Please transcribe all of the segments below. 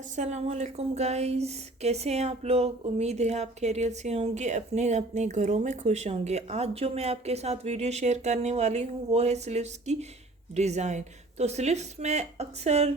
अस्सलामुअलैकुम गाइस, कैसे हैं आप लोग। उम्मीद है आप खैरियत से होंगे, अपने अपने घरों में खुश होंगे। आज जो मैं आपके साथ वीडियो शेयर करने वाली हूँ वो है स्लीव्स की डिज़ाइन। तो स्लीव्स में अक्सर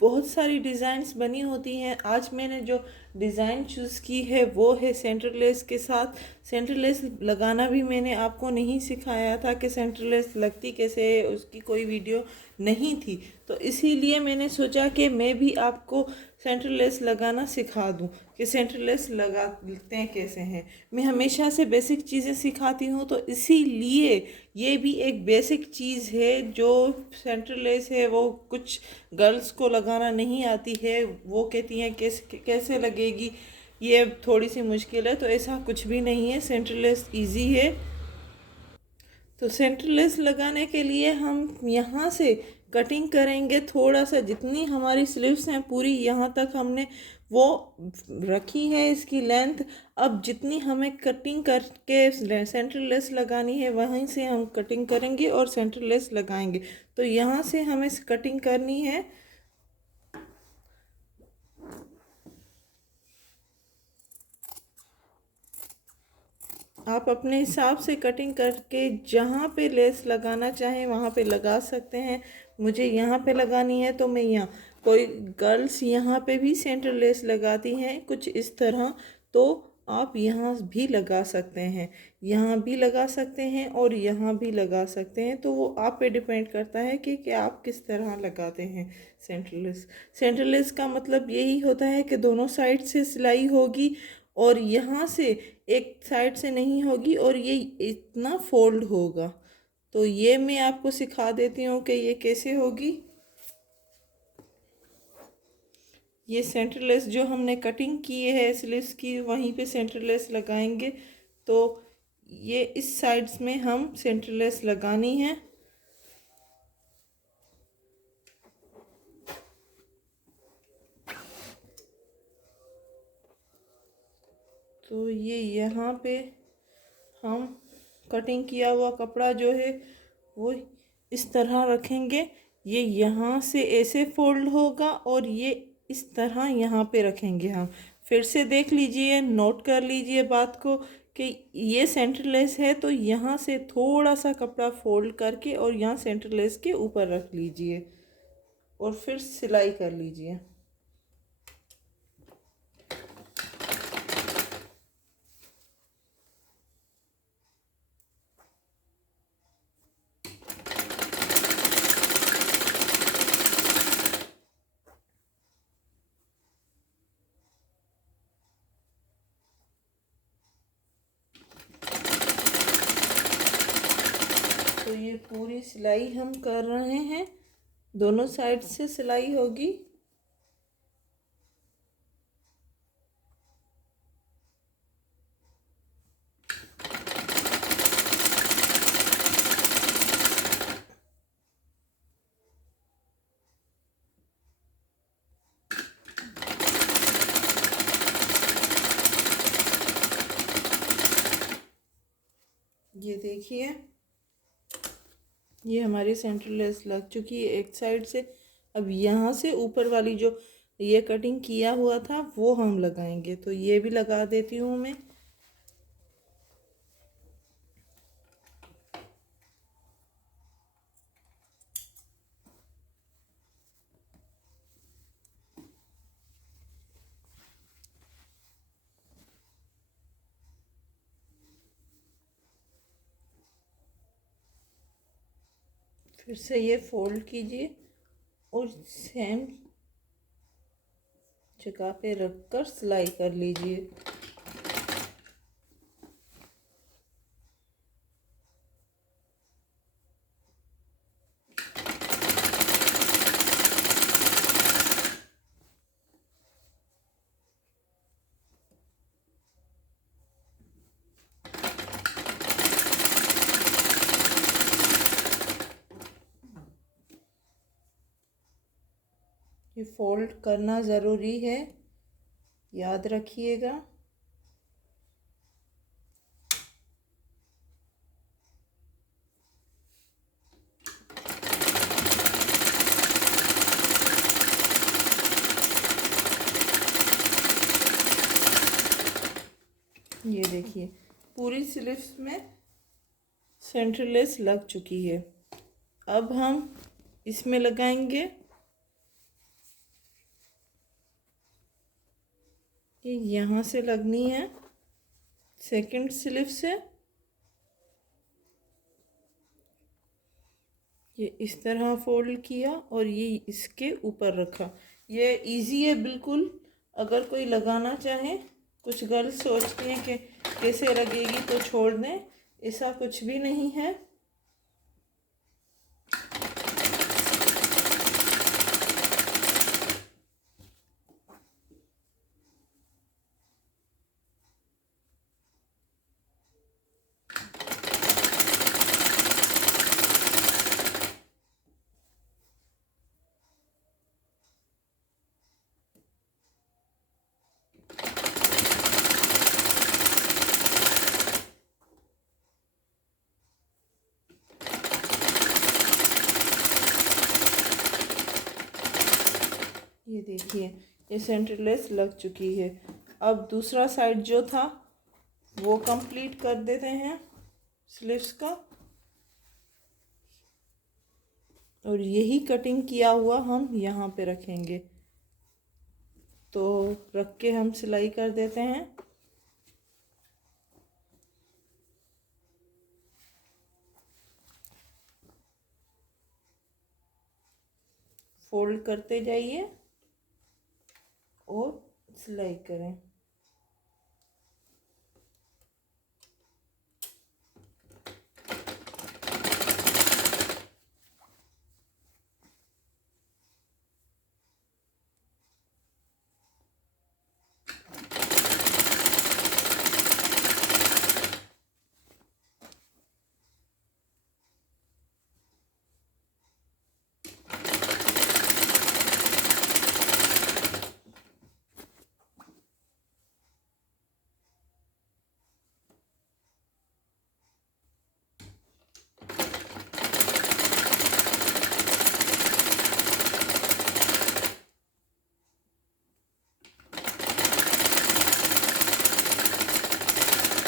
बहुत सारी डिज़ाइंस बनी होती हैं। आज मैंने जो डिज़ाइन चूज़ की है वो है सेंटर लेस के साथ। सेंटर लेस लगाना भी मैंने आपको नहीं सिखाया था कि सेंटर लेस लगती कैसे है, उसकी कोई वीडियो नहीं थी। तो इसीलिए मैंने सोचा कि मैं भी आपको सेंटर लेस लगाना सिखा दूं कि सेंटर लेस लगाते हैं कैसे हैं। मैं हमेशा से बेसिक चीज़ें सिखाती हूँ, तो इसीलिए ये भी एक बेसिक चीज़ है। जो सेंटर लेस है वो कुछ गर्ल्स को लगाना नहीं आती है, वो कहती हैं कैसे कैसे लगेगी, ये थोड़ी सी मुश्किल है। तो ऐसा कुछ भी नहीं है, सेंटर लेस ईजी है। तो सेंटरलेस लगाने के लिए हम यहाँ से कटिंग करेंगे थोड़ा सा। जितनी हमारी स्लीव्स हैं पूरी यहाँ तक हमने वो रखी है इसकी लेंथ। अब जितनी हमें कटिंग करके सेंटरलेस लगानी है वहीं से हम कटिंग करेंगे और सेंटरलेस लगाएंगे। तो यहाँ से हमें कटिंग करनी है। आप अपने हिसाब से कटिंग करके जहाँ पे लेस लगाना चाहें वहाँ पे लगा सकते हैं। मुझे यहाँ पे लगानी है तो मैं यहाँ, कोई गर्ल्स यहाँ पे भी सेंटर लेस लगाती हैं कुछ इस तरह। तो आप यहाँ भी लगा सकते हैं, यहाँ भी लगा सकते हैं और यहाँ भी लगा सकते हैं। तो वो आप पे डिपेंड करता है कि आप किस तरह लगाते हैं सेंटर लेस। सेंटर लेस का मतलब यही होता है कि दोनों साइड से सिलाई होगी और यहाँ से एक साइड से नहीं होगी और ये इतना फोल्ड होगा। तो ये मैं आपको सिखा देती हूँ कि ये कैसे होगी। ये सेंटरलेस जो हमने कटिंग की है स्लीव्स की वहीं पे सेंटरलेस लगाएंगे। तो ये इस साइड्स में हम सेंटरलेस लगानी है। तो ये यहाँ पे हम कटिंग किया हुआ कपड़ा जो है वो इस तरह रखेंगे। ये यहाँ से ऐसे फोल्ड होगा और ये इस तरह यहाँ पे रखेंगे हम। फिर से देख लीजिए, नोट कर लीजिए बात को कि ये सेंटरलेस है तो यहाँ से थोड़ा सा कपड़ा फोल्ड करके और यहाँ सेंटरलेस के ऊपर रख लीजिए और फिर सिलाई कर लीजिए। तो ये पूरी सिलाई हम कर रहे हैं, दोनों साइड से सिलाई होगी। ये देखिए, ये हमारी सेंटरलेस लग चुकी है एक साइड से। अब यहाँ से ऊपर वाली जो ये कटिंग किया हुआ था वो हम लगाएंगे। तो ये भी लगा देती हूँ मैं। फिर से ये फोल्ड कीजिए और सेम जगह पे रख कर सिलाई कर लीजिए। ये फोल्ड करना ज़रूरी है, याद रखिएगा। ये देखिए पूरी स्लीव्स में सेंटर लेस लग चुकी है। अब हम इसमें लगाएंगे, ये यहाँ से लगनी है सेकंड स्लीव से। ये इस तरह फोल्ड किया और ये इसके ऊपर रखा। ये इजी है बिल्कुल, अगर कोई लगाना चाहे। कुछ गर्ल्स सोचती हैं कि कैसे लगेगी तो छोड़ दें, ऐसा कुछ भी नहीं है। ये देखिए ये सेंटर लेस लग चुकी है। अब दूसरा साइड जो था वो कंप्लीट कर देते हैं स्लीव्स का, और यही कटिंग किया हुआ हम यहाँ पे रखेंगे। तो रख के हम सिलाई कर देते हैं। फोल्ड करते जाइए और सिलाई करें।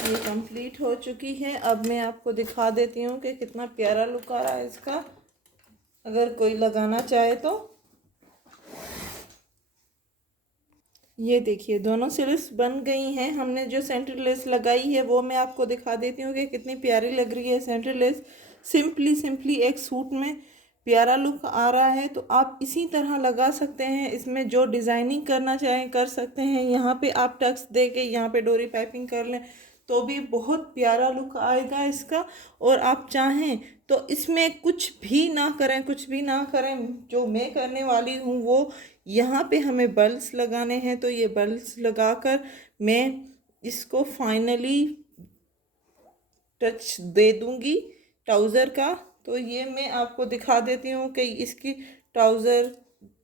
ये कंप्लीट हो चुकी है। अब मैं आपको दिखा देती हूँ कि कितना प्यारा लुक आ रहा है इसका, अगर कोई लगाना चाहे तो। ये देखिए दोनों स्लीव्स बन गई हैं। हमने जो सेंटर लेस लगाई है वो मैं आपको दिखा देती हूँ कि कितनी प्यारी लग रही है सेंटर लेस। सिंपली एक सूट में प्यारा लुक आ रहा है। तो आप इसी तरह लगा सकते हैं, इसमें जो डिज़ाइनिंग करना चाहें कर सकते हैं। यहाँ पे आप टक्स दे के यहाँ पे डोरी पाइपिंग कर लें तो भी बहुत प्यारा लुक आएगा इसका। और आप चाहें तो इसमें कुछ भी ना करें, कुछ भी ना करें। जो मैं करने वाली हूँ वो, यहाँ पे हमें बल्ब्स लगाने हैं तो ये बल्ब्स लगाकर मैं इसको फाइनली टच दे दूँगी ट्राउज़र का। तो ये मैं आपको दिखा देती हूँ कि इसकी ट्राउज़र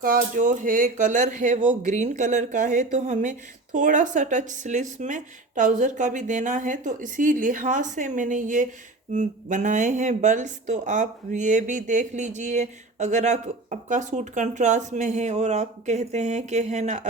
का जो है कलर है वो ग्रीन कलर का है। तो हमें थोड़ा सा टच स्लीव्स में ट्राउज़र का भी देना है, तो इसी लिहाज से मैंने ये बनाए हैं बल्ब्स। तो आप ये भी देख लीजिए। अगर आपका सूट कंट्रास्ट में है और आप कहते हैं कि है ना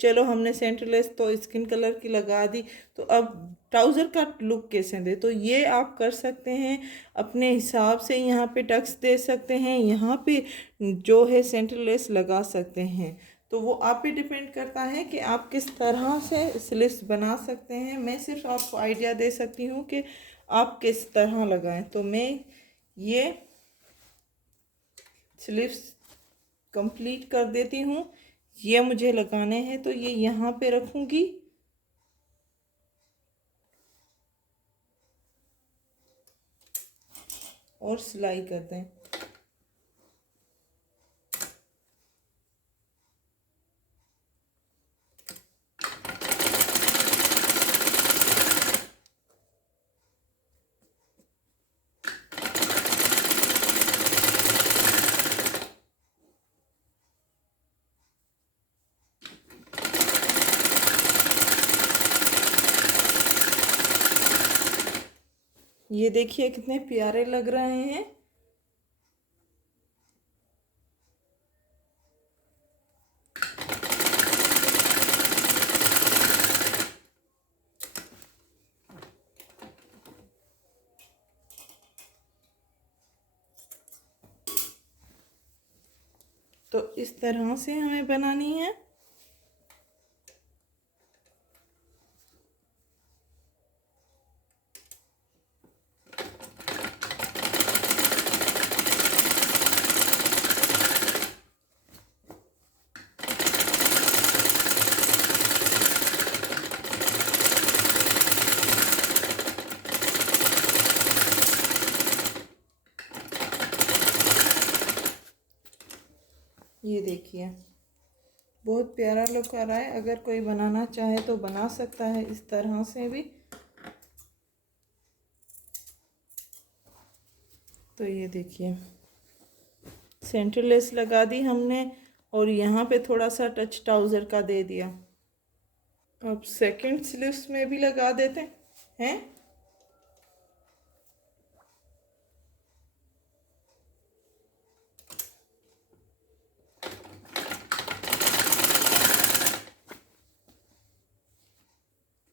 चलो हमने सेंटरलेस तो स्किन कलर की लगा दी, तो अब ट्राउज़र का लुक कैसे दे, तो ये आप कर सकते हैं अपने हिसाब से। यहाँ पे टक्स दे सकते हैं, यहाँ पे जो है सेंटरलेस लगा सकते हैं। तो वो आप पे डिपेंड करता है कि आप किस तरह से स्लीव्स बना सकते हैं। मैं सिर्फ आपको आइडिया दे सकती हूँ कि आप किस तरह लगाएं। तो मैं ये स्लीव्स कंप्लीट कर देती हूँ। ये मुझे लगाने हैं तो ये यहाँ पे रखूँगी और सिलाई कर दें। ये देखिए कितने प्यारे लग रहे हैं। तो इस तरह से हमें बनानी है। ये देखिए बहुत प्यारा लुक आ रहा है। अगर कोई बनाना चाहे तो बना सकता है इस तरह से भी। तो ये देखिए सेंटर लेस लगा दी हमने और यहाँ पे थोड़ा सा टच ट्राउज़र का दे दिया। अब सेकंड स्लीव्स में भी लगा देते हैं।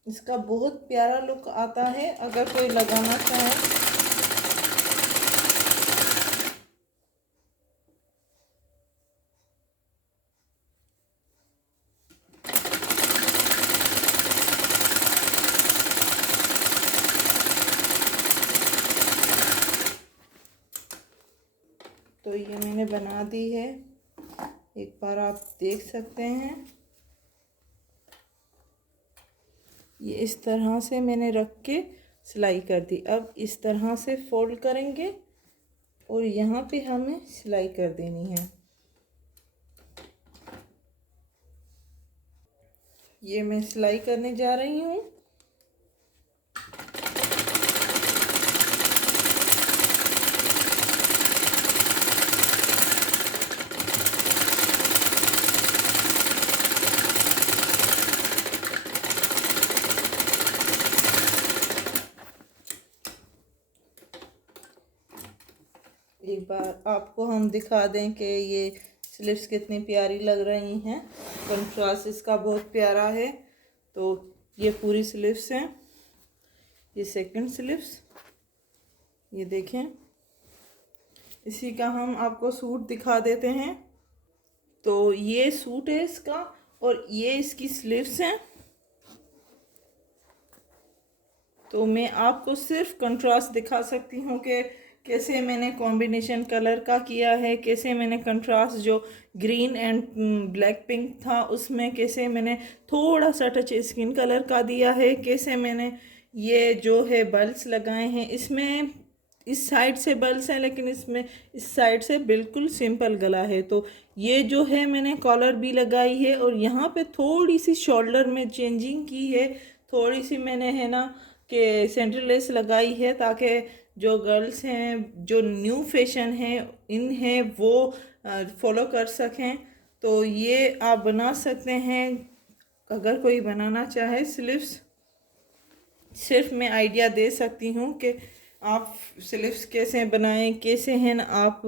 इसका बहुत प्यारा लुक आता है अगर कोई लगाना चाहे। तो ये मैंने बना दी है, एक बार आप देख सकते हैं। ये इस तरह से मैंने रख के सिलाई कर दी। अब इस तरह से फोल्ड करेंगे और यहाँ पे हमें सिलाई कर देनी है। ये मैं सिलाई करने जा रही हूँ। एक बार आपको हम दिखा दें कि ये स्लीव्स कितनी प्यारी लग रही हैं। कंट्रास्ट इसका बहुत प्यारा है। तो ये पूरी स्लीव्स हैं। ये सेकंड स्लीव्स, ये देखें। इसी का हम आपको सूट दिखा देते हैं। तो ये सूट है इसका और ये इसकी स्लीव्स हैं। तो मैं आपको सिर्फ कंट्रास्ट दिखा सकती हूँ कि कैसे मैंने कॉम्बिनेशन कलर का किया है, कैसे मैंने कंट्रास्ट जो ग्रीन एंड ब्लैक पिंक था उसमें कैसे मैंने थोड़ा सा टच स्किन कलर का दिया है, कैसे मैंने ये जो है बल्स लगाए हैं। इसमें इस साइड से बल्स हैं लेकिन इसमें इस साइड से बिल्कुल सिंपल गला है। तो ये जो है मैंने कॉलर भी लगाई है और यहाँ पे थोड़ी सी शोल्डर में चेंजिंग की है। थोड़ी सी मैंने है ना कि सेंटर लेस लगाई है ताकि जो गर्ल्स हैं, जो न्यू फैशन है इन्हें वो फॉलो कर सकें। तो ये आप बना सकते हैं अगर कोई बनाना चाहे स्लीव्स। सिर्फ मैं आइडिया दे सकती हूँ कि आप स्लीव्स कैसे बनाएं, कैसे हैं ना आप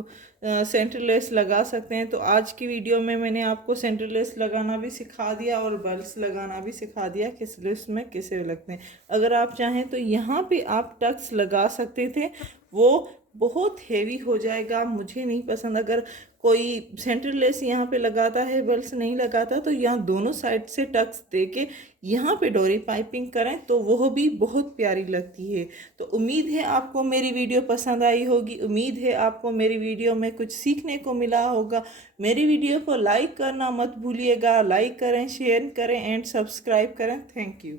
सेंटर लेस लगा सकते हैं। तो आज की वीडियो में मैंने आपको सेंटर लेस लगाना भी सिखा दिया और बल्स लगाना भी सिखा दिया कि स्लीव्स में कैसे लगते हैं। अगर आप चाहें तो यहाँ पे आप टक्स लगा सकते थे, वो बहुत हेवी हो जाएगा, मुझे नहीं पसंद। अगर कोई सेंटर लेस यहाँ पे लगाता है, बल्स नहीं लगाता, तो यहाँ दोनों साइड से टक्स दे के यहाँ पे डोरी पाइपिंग करें तो वह भी बहुत प्यारी लगती है। तो उम्मीद है आपको मेरी वीडियो पसंद आई होगी। उम्मीद है आपको मेरी वीडियो में कुछ सीखने को मिला होगा। मेरी वीडियो को लाइक करना मत भूलिएगा। लाइक करें, शेयर करें एंड सब्सक्राइब करें। Thank you.